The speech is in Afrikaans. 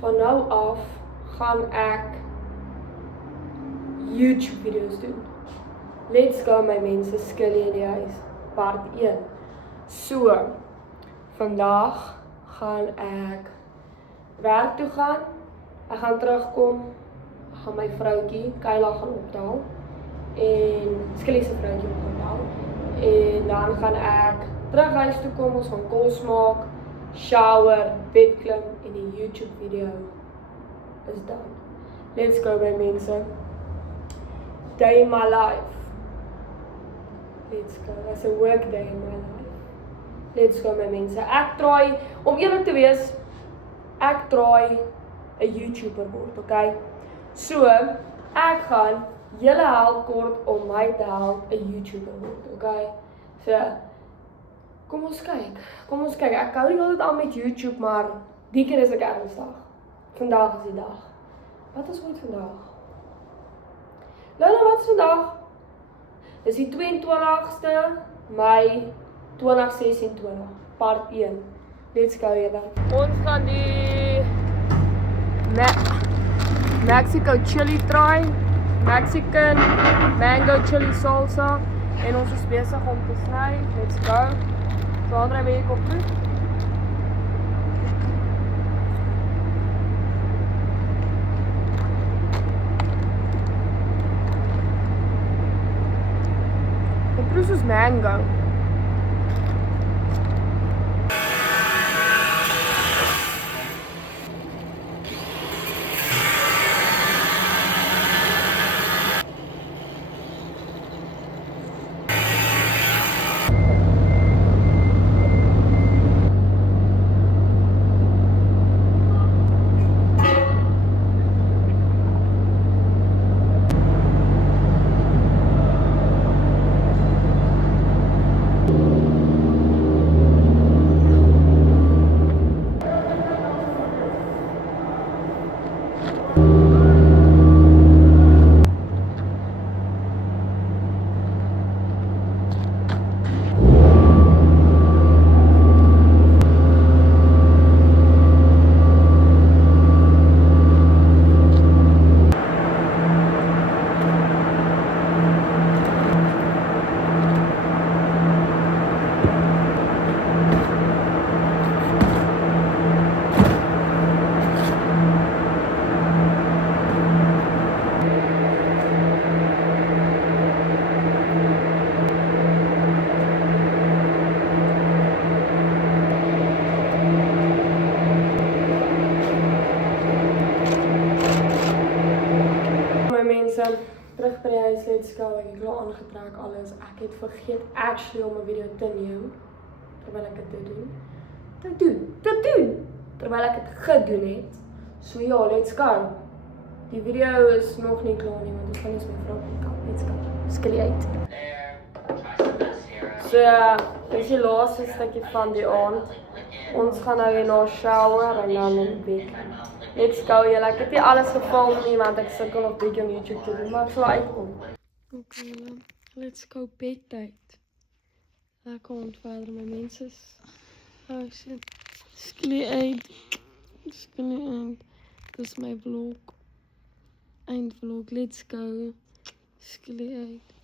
van nou af gaan ek YouTube video's doen. Let's go my mense, Skilly in die huis, part 1. So, vandag gaan ek werk toe gaan, ek gaan terugkom, ek gaan my vrouwtjie, Kayla gaan opdaal, en Skilly se vrouwtjie opdaal, en dan gaan ek terug huis toe kom, ons gaan kos maak, shower, bed klim, en die YouTube video is done. Let's go my mense. Day in my life. Let's go. That's a work day in my life. Let's go my mense. Ek draai, om eerlik te wees, ek draai 'n YouTuber word, okay? So, ek gaan julle help kort om my te help 'n YouTuber word, okay? So, kom ons kyk. Ek hou nie altyd aan met YouTube, maar die keer is ek ernstig. Vandag is die dag. Wat is ooit vandag? Lola, wat is vandag? Dis die 22ste Mei 2026, part 1. Let's go julle. Ons gaan die Mexico chili try, Mexican mango chili salsa, en ons is besig om te sny. Let's go. Sandra, wil jy kom toe? This is mango. Terug by die huis, let's go. Ek het al aangetrek alles. Ek het vergeet actually om 'n video te neem terwyl ek dit doen. Terwyl ek dit gedoen het. So ja, let's go. Die video is nog nie klaar nie, want ons gaan eens my vrou kan. Let's go. Skilly uit. So, dit is die laaste stukkie van die aand. Ons gaan nou weer na shower en dan in bed. Let's go julle, ek het nie alles gefilm nie, want ek sukkel nog bietjie om YouTube te doen, maar ek sal uitkom. Okay julle, let's go bedtyd. Lekker ontverder my mense. Oh shit, Skilly uit. Dis my vlog. Eindvlog, let's go. Skilly uit.